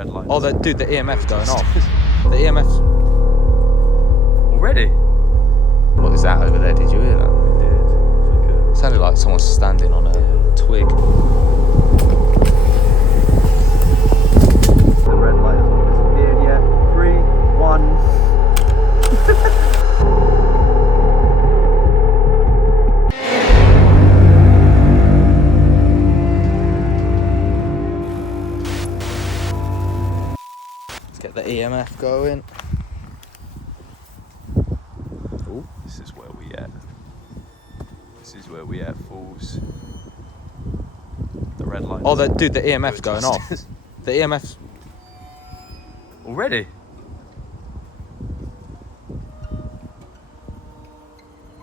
red lights. Oh, dude, the EMF's going off. The EMF's... Already? What is that over there? Did you hear that? It did. It's like It sounded like someone standing on a twig. The red light has not disappeared yet. 3, 1... Get the EMF going. Oh, this is where we at. This is where we at, fools. The red lights. Oh, dude, the EMF's going off. The EMF's... Already?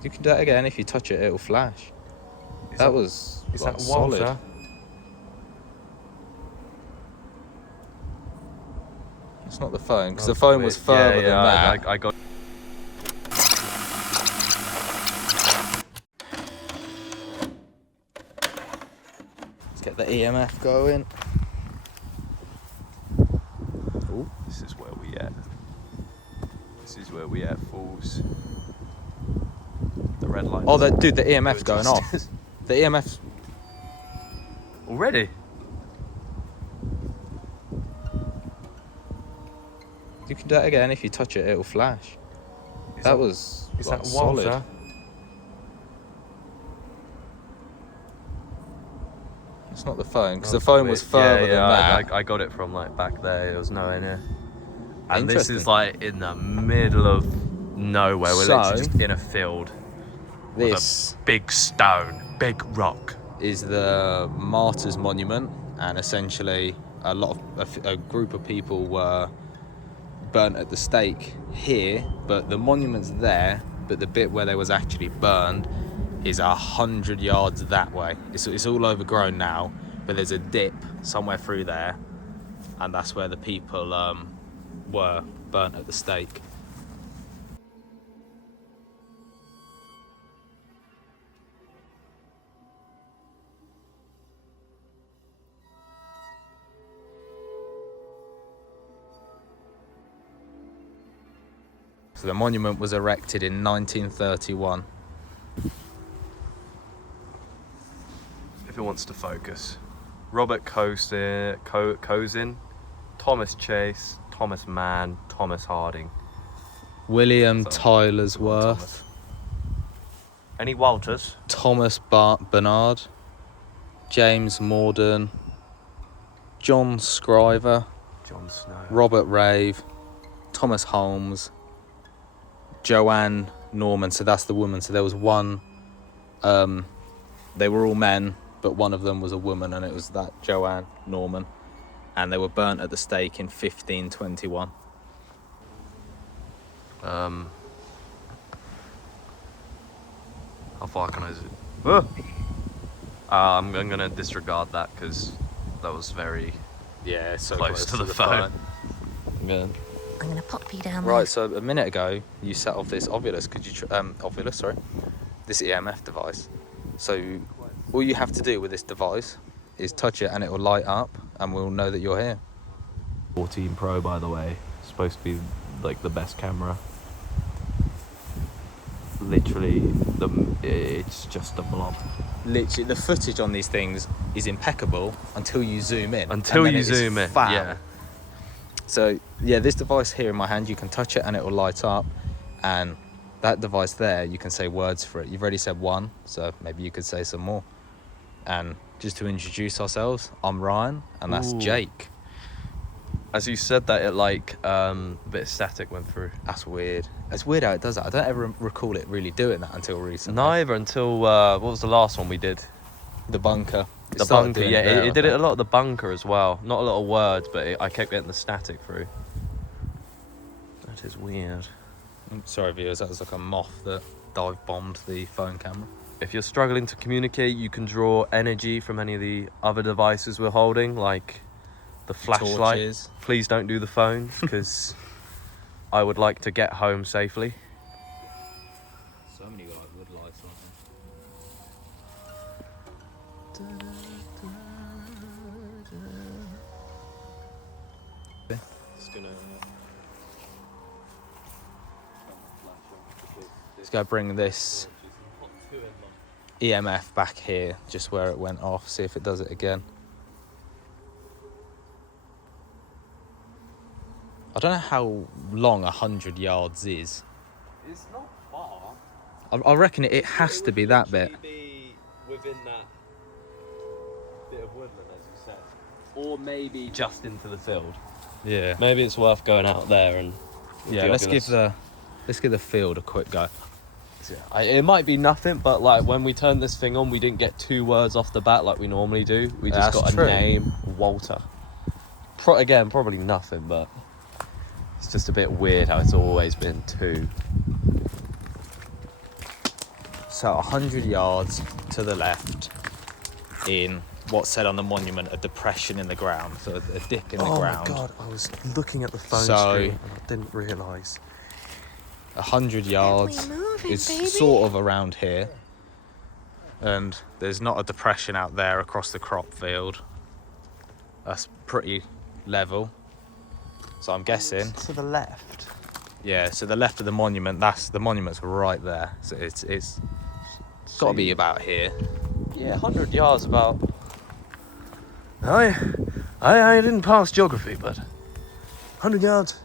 You can do it again. If you touch it, it'll flash. Is That was Is like, that solid. Walter? It's not the phone, because the phone was further than that. I got. Let's get the EMF going. Oh, this is where we at. This is where we at, fools. The red lights. Oh, dude, the EMF's going off. The EMF's... Already? You can do it again. If you touch it, it'll flash. That was Is like, that solid. Walter? It's not the phone, because the phone was further than that. I got it from like back there. There was nowhere near. And this Interesting. is like in the middle of nowhere. We're literally just in a field. This With a big stone, big rock. is the Martyrs monument, and essentially a group of people were burnt at the stake here, but the monument's there, but the bit where they was actually burned is 100 yards that way. It's all overgrown now, but there's a dip somewhere through there, and that's where the people were burnt at the stake. So the monument was erected in 1931. If it wants to focus. Robert Cosin, Thomas Chase, Thomas Mann, Thomas Harding. William So, Tylersworth, Thomas. Any Walters? Thomas Bernard, James Morden, John Scriver, John Snow. Robert Rave, Thomas Holmes, Joanne Norman. So that's the woman. So there was one, they were all men, but one of them was a woman, and it was that Joanne Norman, and they were burnt at the stake in 1521. How far can I zoom? I'm gonna disregard that because that was very so close to the phone. Yeah. I'm gonna pop you down there. Right, so a minute ago you set off this this EMF device. So all you have to do with this device is touch it and it will light up, and we'll know that you're here. 14 Pro, by the way, supposed to be like the best camera. Literally, it's just a blob. Literally, the footage on these things is impeccable until you zoom in. Until and then you it is zoom in, foul. yeah. So yeah, this device here in my hand, you can touch it and it will light up, and that device there, you can say words for it. You've already said one, so maybe you could say some more. And just to introduce ourselves, I'm Ryan, and that's Ooh. Jake. As you said that, it like a bit of static went through. That's weird. It's weird how it does that. I don't ever recall it really doing that until recently. Neither until what was the last one we did? The bunker. The bunker, yeah. It did it a lot of the bunker as well. Not a lot of words, but I kept getting the static through. That is weird. Sorry, viewers. That was like a moth that dive bombed the phone camera. If you're struggling to communicate, you can draw energy from any of the other devices we're holding, like the flashlight. Torches. Please don't do the phones, because I would like to get home safely. So many got like wood lights on them. just gonna. Let's go bring this EMF back here, just where it went off, see if it does it again. I don't know how long 100 yards is. It's not far. I reckon it has to be that bit. Be within that bit of woodland, as you said, or maybe just into the field. Yeah. Maybe it's worth going out there and. Yeah. Let's give the field a quick go. Yeah, it might be nothing, but like when we turned this thing on, we didn't get 2 words off the bat like we normally do. We just got a name, Walter. Again, probably nothing, but it's just a bit weird how it's always been 2. So 100 yards to the left, in what's said on the monument, a depression in the ground, so a dip in the ground. Oh my god, I was looking at the phone So- screen and I didn't realise. 100 yards is sort of around here, and there's not a depression out there across the crop field. That's pretty level, so I'm guessing To the left. yeah, so the left of the monument, the monument's right there, so it's got to be about here. Yeah, 100 yards about. I didn't pass geography, but 100 yards.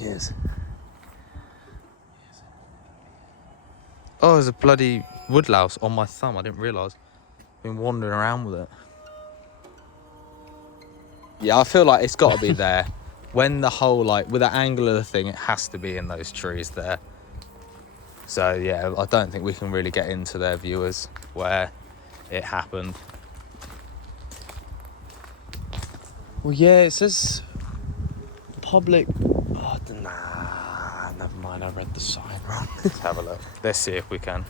Yes. Oh, there's a bloody woodlouse on my thumb. I didn't realise. Been wandering around with it. Yeah, I feel like it's got to be there. When the whole, like, with the angle of the thing, it has to be in those trees there. So, yeah, I don't think we can really get into their viewers where it happened. Well, yeah, it says public. Oh, nah, never mind. I read the sign wrong. Let's have a look. Let's see if we can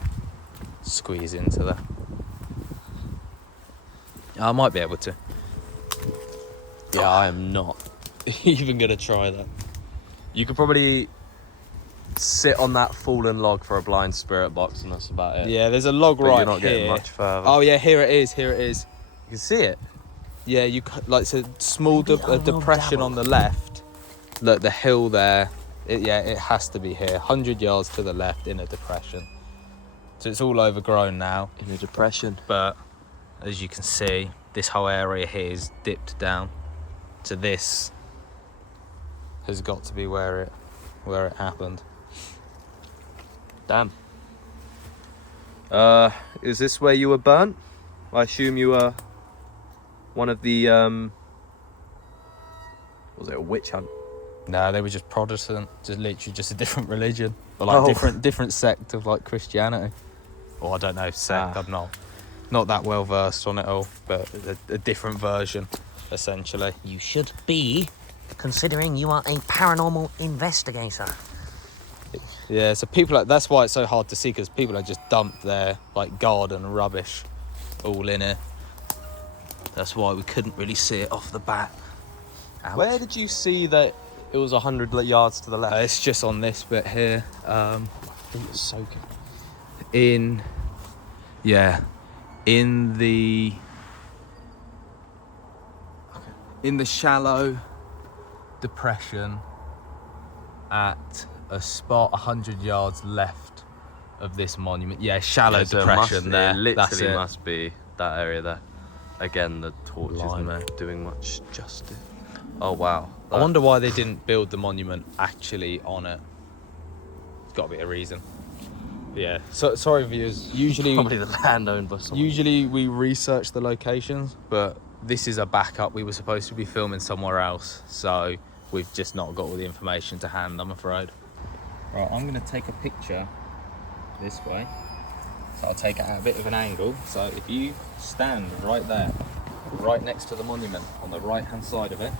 squeeze into there. I might be able to. Yeah, I am not even gonna try that. You could probably sit on that fallen log for a blind spirit box, and that's about it. Yeah, there's a log But right you're not here. getting much further. Oh yeah, here it is. Here it is. You can see it. Yeah, like it's a small a depression on the left. Look, the hill there. It has to be here. 100 yards to the left in a depression. So it's all overgrown now. In a depression. But as you can see, this whole area here is dipped down. So this has got to be where it happened. Damn. Is this where you were burnt? I assume you were one of the was it a witch hunt? No, they were just Protestant, just literally just a different religion, or like different sect of like Christianity. Or I don't know sect. I'm not that well versed on it all, but a different version, essentially. You should be, considering you are a paranormal investigator. Yeah, so that's why it's so hard to see, because people have just dumped their like garden rubbish all in it. That's why we couldn't really see it off the bat. Ouch. Where did you see that it was 100 yards to the left? It's just on this bit here. I think it's soaking. In the shallow depression at a spot 100 yards left of this monument. Yeah, shallow depression there. It literally That's it. must be that area there. Again, the torch Blimey. isn't doing much justice. Oh wow. I wonder why they didn't build the monument actually on it. There's got to be a reason. Yeah. So sorry, viewers. Usually, Probably the land owned by someone. Usually we research the locations, but this is a backup. We were supposed to be filming somewhere else, so we've just not got all the information to hand, I'm afraid. Right, I'm going to take a picture this way. So I'll take it at a bit of an angle. So if you stand right there, right next to the monument, on the right hand side of it,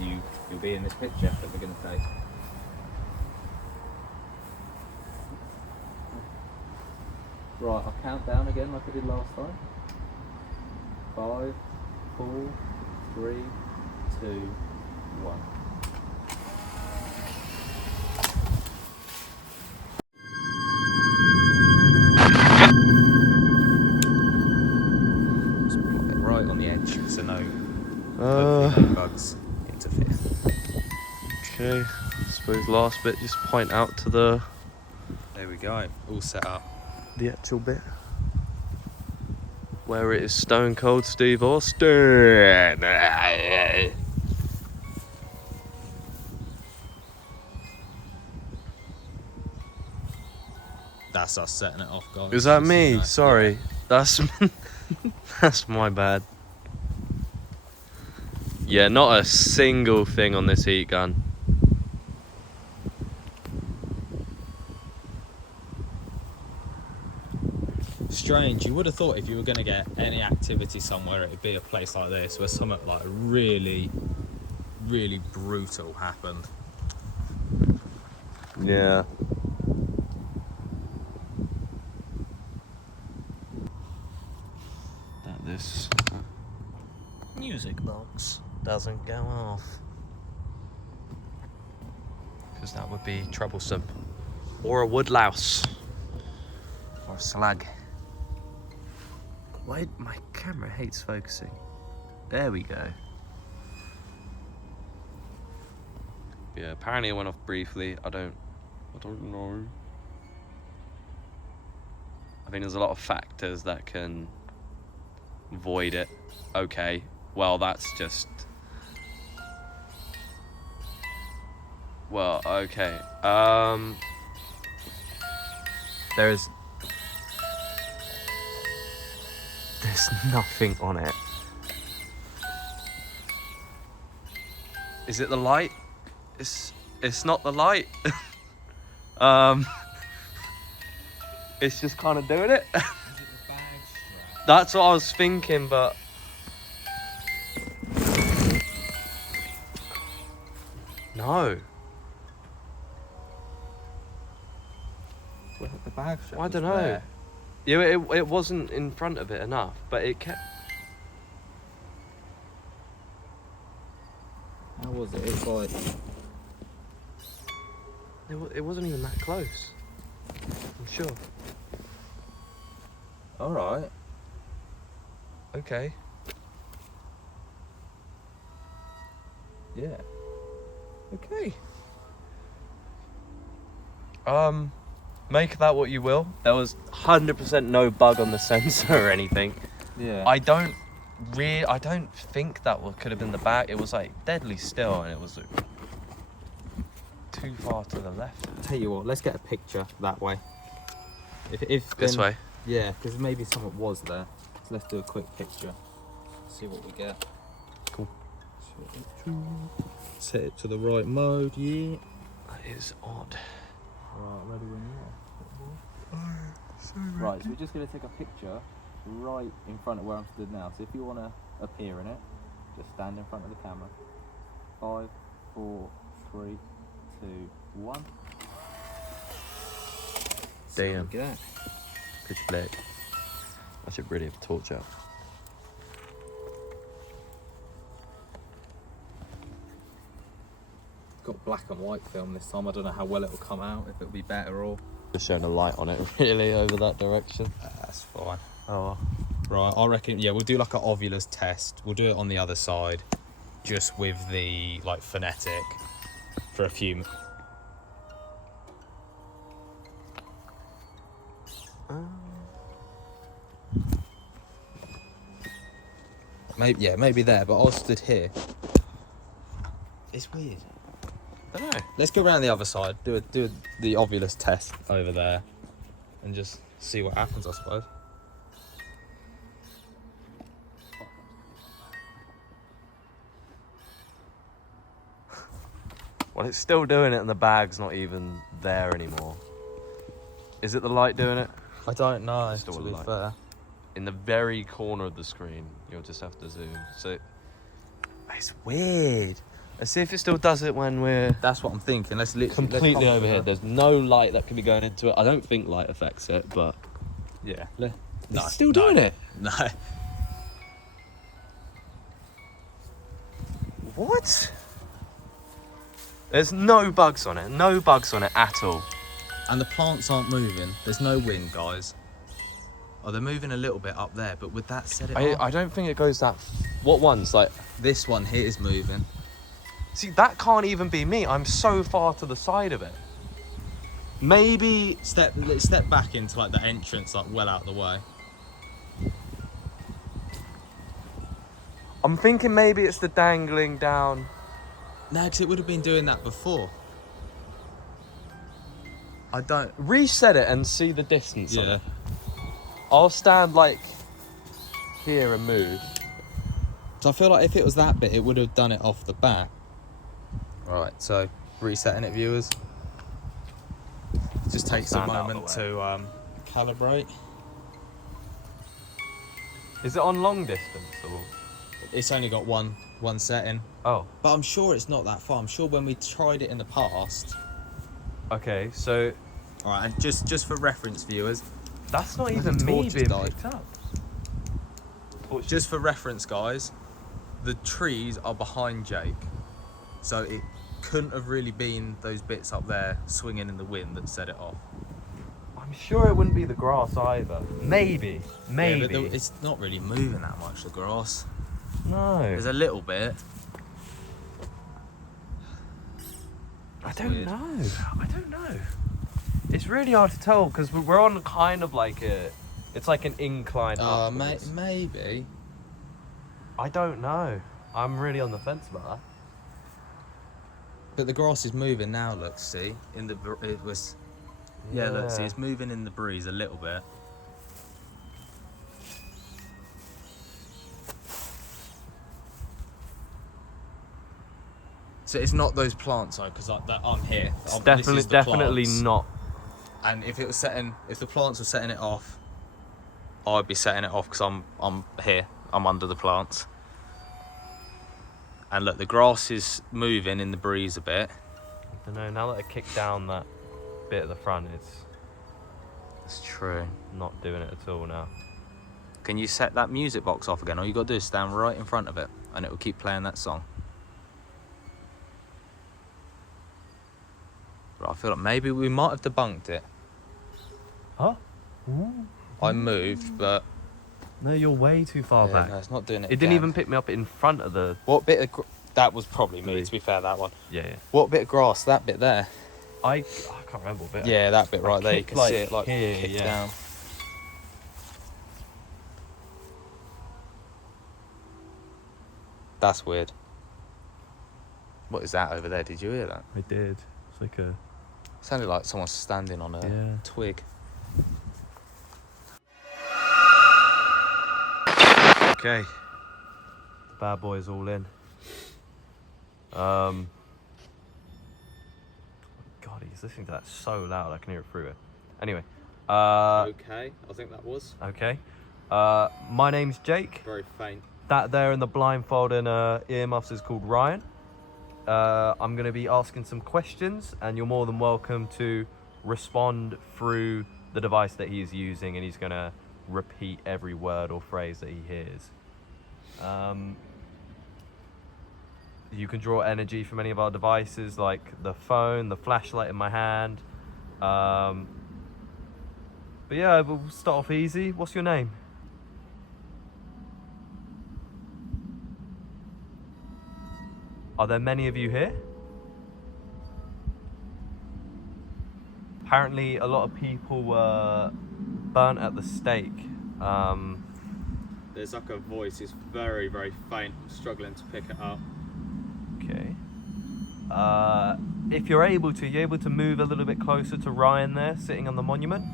you'll be in this picture that we're going to take. Right, I'll count down again like I did last time. 5, 4, 3, 2, 1. Just put it right on the edge, so no bugs out of here. Okay, I suppose last bit, just point out to the There we go, all set up. actual bit. Where it is Stone Cold Steve Austin. That's us setting it off, guys. Is that Just so you me? know. Sorry. Yeah. That's that's my bad. Yeah, not a single thing on this heat gun. Strange, you would have thought if you were going to get any activity somewhere, it'd be a place like this where something like really, really brutal happened. Yeah. That this music box doesn't go off. Because that would be troublesome. Or a woodlouse. Or a slug. Why my camera hates focusing? There we go. Yeah, apparently it went off briefly. I don't know. I think there's a lot of factors that can void it. Okay, well that's just... Well, okay. There's nothing on it. Is it the light? It's not the light. It's just kind of doing it. That's what I was thinking, but no. The bag strap I don't was know. there. Yeah, it wasn't in front of it enough, but it kept. How was it? It's like... It wasn't even that close. I'm sure. Alright. Okay. Yeah. Okay. Make that what you will. There was 100% no bug on the sensor or anything. Yeah. I don't think that could have been the back. It was like deadly still, and it was like, too far to the left. Tell you what, let's get a picture that way. If This way. Yeah, because maybe something was there. So let's do a quick picture. See what we get. Cool. Set it to the right mode, yeah. That is odd. Right, ready when you are. Right, so we're just going to take a picture right in front of where I'm stood now. So if you want to appear in it, just stand in front of the camera. 5, 4, 3, 2, 1. Damn. So yeah. Pitch black. I should really have a torch out. Got black and white film this time. I don't know how well it'll come out, if it'll be better or... Just showing a light on it really over that direction. That's fine. Oh. Right, I reckon, yeah, we'll do like an ovulus test. We'll do it on the other side, just with the, like, phonetic for a few... Maybe there, but I stood here. It's weird. I don't know. Let's go around the other side, do the ovulus test over there, and just see what happens, I suppose. Well, it's still doing it and the bag's not even there anymore. Is it the light doing it? I don't know, Still to a be light. fair. In the very corner of the screen. You'll just have to zoom. So it's weird. Let's see if it still does it when we're That's what I'm thinking. Let's literally completely over here. There's no light that can be going into it. I don't think light affects it, but Yeah. it's still doing it. No. What? There's no bugs on it. No bugs on it at all. And the plants aren't moving. There's no wind, guys. Oh, they're moving a little bit up there, but would that set it off? I don't think it goes that... What ones? Like... This one here is moving. See, that can't even be me. I'm so far to the side of it. Maybe... Step back into like the entrance, like well out of the way. I'm thinking maybe it's the dangling down. No, because it would have been doing that before. I don't... Reset it and see the distance on Yeah. it. I'll stand like here and move. So I feel like if it was that bit, it would have done it off the bat. Right, so resetting it, viewers. Just takes a Stand out of moment the to calibrate. Is it on long distance or? It's only got one setting. Oh. But I'm sure it's not that far. I'm sure when we tried it in the past. Okay, so All right, and just for reference, viewers. that's not even me torch being died. picked up. Just for reference, guys, the trees are behind Jake, so it couldn't have really been those bits up there swinging in the wind that set it off. I'm sure it wouldn't be the grass either. Maybe. Yeah, but it's not really moving that much, the grass. No. There's a little bit. I don't weird. know. I don't know. It's really hard to tell because we're on kind of like a... It's like an incline upwards. Maybe. I don't know. I'm really on the fence about that. But the grass is moving now, look, see? It was... Yeah, look, see, it's moving in the breeze a little bit. So it's not those plants, though, because like that I'm here. It's This is the definitely plants. not. And if the plants were setting it off, I'd be setting it off because I'm here. I'm under the plants. And look, the grass is moving in the breeze a bit. I don't know. Now that I kick down that bit at the front, It's true. not doing it at all now. Can you set that music box off again? All you got to do is stand right in front of it, and it will keep playing that song. But I feel like maybe we might have debunked it. Huh? I moved, but No, you're way too far yeah, back. no, it's not doing it. It didn't again. even pick me up in front of the... What bit of that was probably me. To be fair, that one. Yeah. What bit of grass? That bit there. I can't remember what bit. Yeah, that bit right there. You kicked, can like, see it like here, kicked yeah. down. That's weird. What is that over there? Did you hear that? I did. It's like a... Sounded like someone standing on a twig. Okay. Bad boys all in. God, he's listening to that so loud I can hear it through it. Anyway. Okay, I think that was. Okay. My name's Jake. Very faint. That there in the blindfold and earmuffs is called Ryan. I'm going to be asking some questions, and you're more than welcome to respond through the device that he's using, and he's going to repeat every word or phrase that he hears. You can draw energy from any of our devices, like the phone, the flashlight in my hand. But yeah, we'll start off easy. What's your name? Are there many of you here? Apparently a lot of people were burnt at the stake. There's like a voice. It's very, very faint. I'm struggling to pick it up. Okay. If you're able to move a little bit closer to Ryan there, sitting on the monument.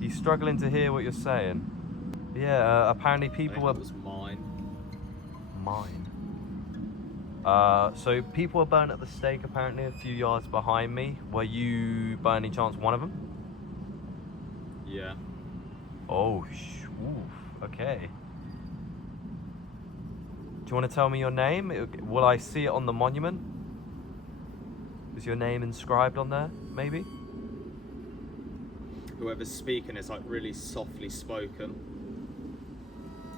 He's struggling to hear what you're saying. Yeah, apparently people were... It was mine. Mine. So people were burnt at the stake apparently a few yards behind me. Were you by any chance one of them? Yeah. Oh, oof, okay. Do you want to tell me your name? Will I see it on the monument? Is your name inscribed on there, maybe? Whoever's speaking is like really softly spoken.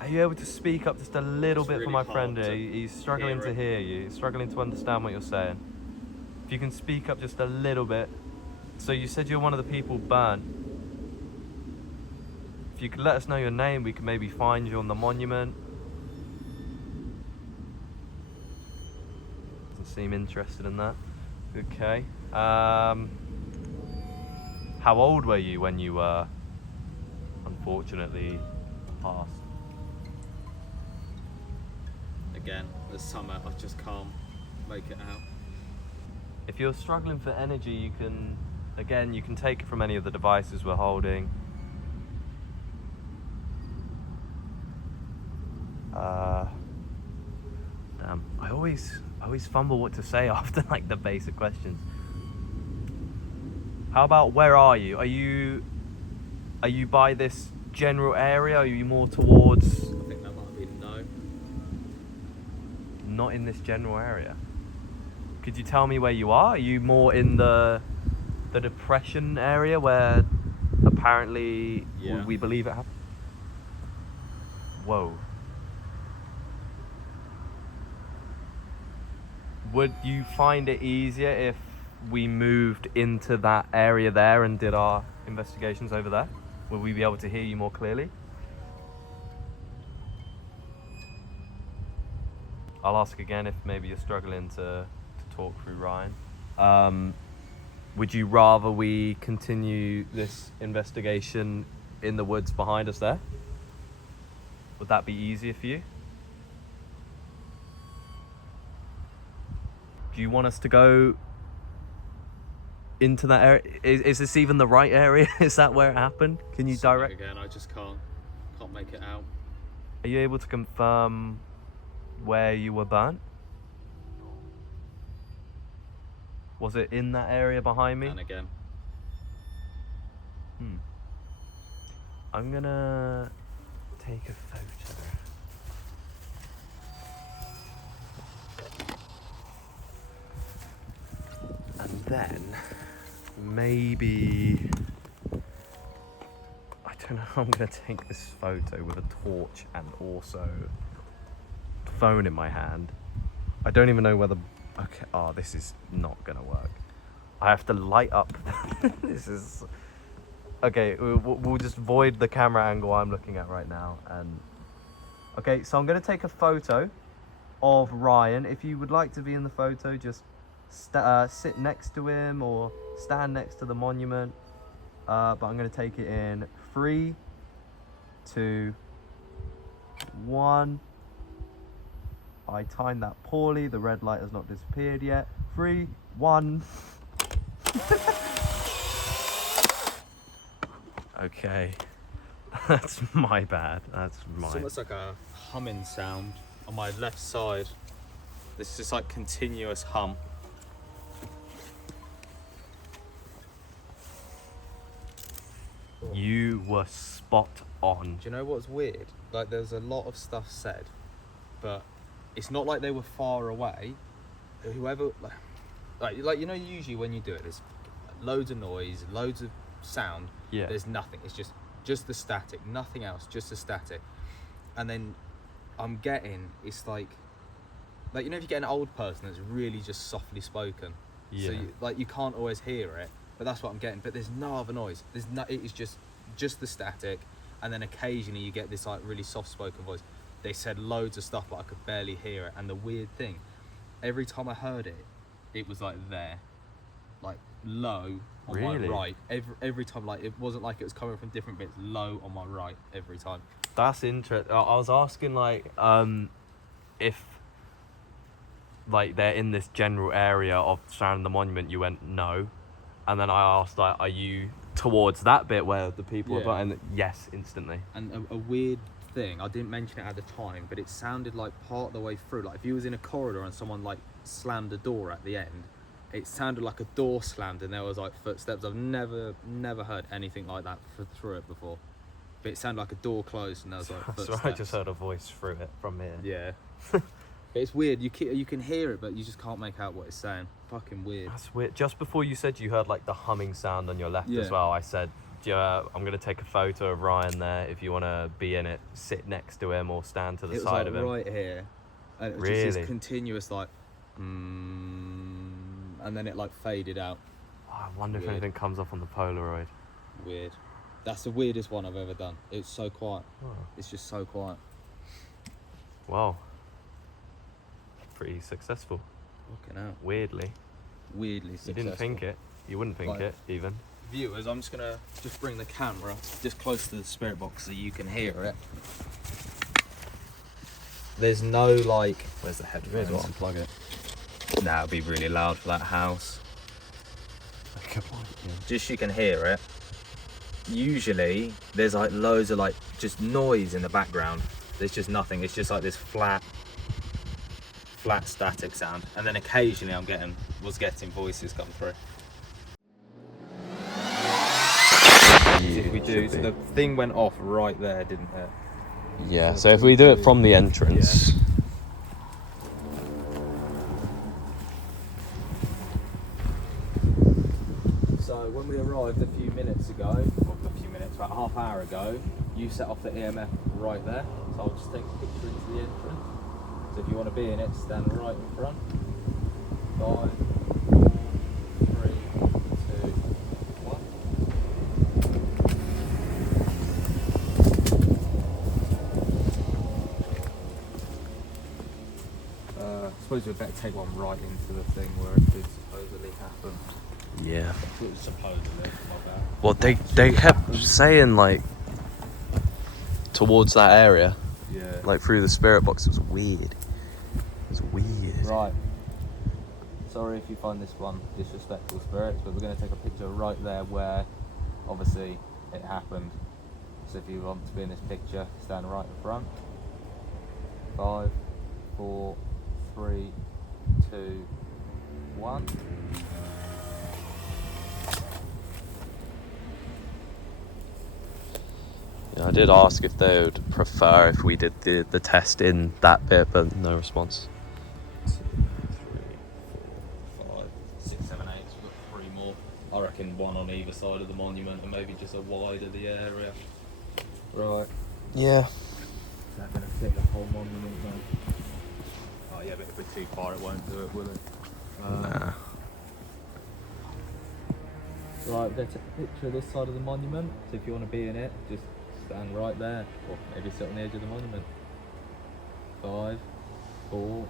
Are you able to speak up just a little It's bit really for my hard friend to here? He's struggling hear to it. hear you. He's struggling to understand what you're saying. If you can speak up just a little bit. So you said you're one of the people burnt. If you could let us know your name, we could maybe find you on the monument. Doesn't seem interested in that. Okay. How old were you when you were unfortunately passed? Again, the summer, I just can't make it out. If you're struggling for energy, you can take it from any of the devices we're holding. Damn, I always fumble what to say after like the basic questions. How about where are you? Are you by this general area? Are you more towards? I think that might be no. Not in this general area. Could you tell me where you are? Are you more in the depression area where apparently we believe it happened? Whoa. Would you find it easier if we moved into that area there and did our investigations over there? Would we be able to hear you more clearly? I'll ask again if maybe you're struggling to talk through Ryan. Would you rather we continue this investigation in the woods behind us there? Would that be easier for you? Do you want us to go into that area? Is this even the right area? Is that where it happened? Can you Sorry direct? Again, I just can't make it out. Are you able to confirm where you were burnt? Was it in that area behind me? And again. I'm gonna take a photo. And then maybe, I don't know how I'm gonna take this photo with a torch and also phone in my hand. I don't even know whether, okay, this is not gonna work. I have to light up. This is, okay, we'll just void the camera angle I'm looking at right now. And okay, so I'm gonna take a photo of Ryan. If you would like to be in the photo, just sit next to him or stand next to the monument. But I'm gonna take it in 3, 2, 1. I timed that poorly. The red light has not disappeared yet. 3, 1. Okay. That's my bad. That's my... It's almost like a humming sound on my left side. This is just like continuous hum. You were spot on. Do you know what's weird? Like, there's a lot of stuff said, but it's not like they were far away. Whoever, like you know, usually when you do it, there's loads of noise, loads of sound. Yeah. There's nothing. It's just the static, nothing else, just the static. And then I'm getting, it's like you know, if you get an old person that's really just softly spoken. Yeah. So you can't always hear it, but that's what I'm getting. But there's no other noise. It's just the static, and then occasionally you get this like really soft spoken voice. They said loads of stuff, but I could barely hear it. And the weird thing, every time I heard it, it was like there, like low on my right. Every time, like it wasn't like it was coming from different bits. Low on my right every time. That's interesting. I was asking like if like they're in this general area of surrounding the monument. You went no, and then I asked like, are you towards that bit where the people are? And yes, instantly. And a weird thing, I didn't mention it at the time, but it sounded like part of the way through, like if you was in a corridor and someone like slammed a door at the end, it sounded like a door slammed and there was like footsteps. I've never heard anything like that through it before, but it sounded like a door closed and there was like footsteps. So I just heard a voice through it from here. Yeah. But it's weird, you can hear it, but you just can't make out what it's saying. Fucking weird. That's weird. Just before you said you heard like the humming sound on your left as well, I said, I'm going to take a photo of Ryan there. If you want to be in it, sit next to him or stand to the side of him. It was like right here. And it was just this continuous like, and then it like faded out. Oh, I wonder if anything comes up on the Polaroid. Weird. That's the weirdest one I've ever done. It's so quiet. Oh. It's just so quiet. Wow. Pretty successful. Fucking hell. Weirdly. Weirdly successful. You didn't think it. You wouldn't think it, even. Viewers, I'm just gonna bring the camera just close to the spirit box so you can hear it. There's no like, where's the headphones? Unplug it. Nah, it'd be really loud for that house. Come on. Yeah. Just you can hear it. Usually there's like loads of like just noise in the background. There's just nothing. It's just like this flat static sound, and then occasionally was getting voices come through. If we do, so the thing went off right there, didn't it? Yeah, so if we do it from the entrance. Yeah. So when we arrived a few minutes ago, about a half hour ago, you set off the EMF right there. So I'll just take a picture into the entrance. So if you want to be in it, stand right in front. 5, 4, 3, 2, 1. I suppose we'd better take one right into the thing where it did supposedly happen. Yeah. It was supposedly, my bad. Well, they kept saying, like, towards that area. Yeah. Like, through the spirit box. It was weird. It was weird. Right. Sorry if you find this one disrespectful, spirits, but we're going to take a picture right there where, obviously, it happened. So if you want to be in this picture, stand right in front. 5, 4, 3, 2, 1. Yeah, I did ask if they would prefer if we did the test in that bit, but no response. 2, 3, 4, 5, 6, 7, 8. We've got 3 more. I reckon one on either side of the monument, and maybe just a wide of the area. Right. Yeah. Is that going to fit the whole monument though? Oh yeah, but if we're too far, it won't do it, will it? Nah. Right, we're going to take a picture of this side of the monument. So if you want to be in it, just stand right there, or maybe sit on the edge of the monument. 5, 4,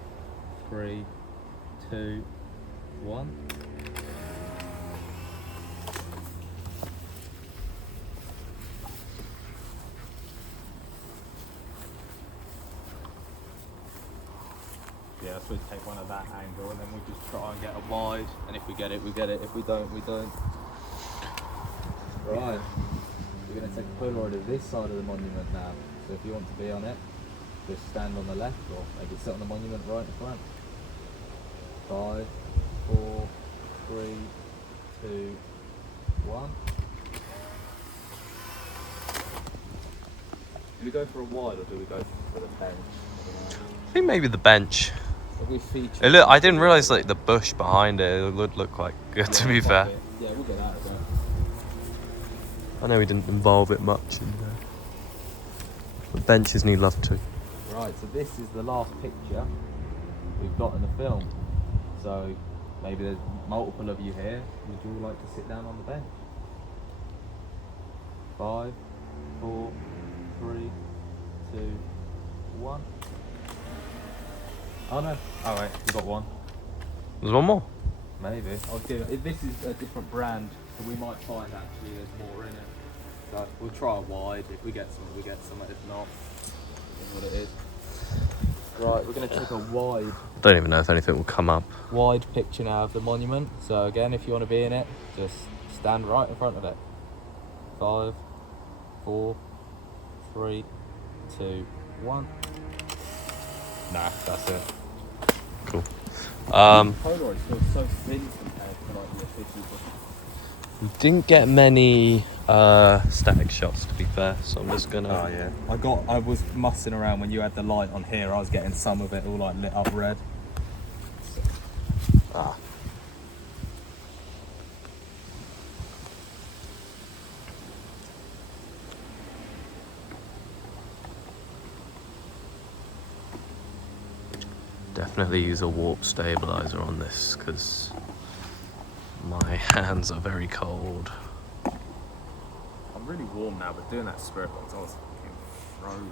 3, 2, 1. Yeah, I suppose take one at that angle, and then we just try and get a wide. And if we get it, we get it. If we don't, we don't. Right. We're going to take a Polaroid of this side of the monument now. So if you want to be on it, just stand on the left, or maybe sit on the monument right in front. 5, 4, 3, 2, 1. Do we go for a wide, or do we go for the bench? I think maybe the bench. We feature. I didn't realise like the bush behind it would look quite good, to be fair. Yeah, we'll get that as well. I know we didn't involve it much in there. But benches need love too. Right, so this is the last picture we've got in the film. So maybe there's multiple of you here. Would you all like to sit down on the bench? 5, 4, 3, 2, 1. Oh no. Oh wait, we've got one. There's one more. Maybe. I'll give it. This is a different brand, so we might find actually there's more in it. So we'll try a wide. If we get some, we get some. If not, that's what it is. Right, we're going to take a wide. Don't even know if anything will come up. Wide picture now of the monument. So again, if you want to be in it, just stand right in front of it. 5, 4, 3, 2, 1. Nah, that's it. Cool. Polaroids feel so thin compared to like the official one. We didn't get many static shots, to be fair, so I'm just gonna. Oh yeah. I was mussing around when you had the light on here. I was getting some of it all like lit up red. Ah. Definitely use a warp stabilizer on this because my hands are very cold. I'm really warm now, but doing that spirit box, I was fucking frozen.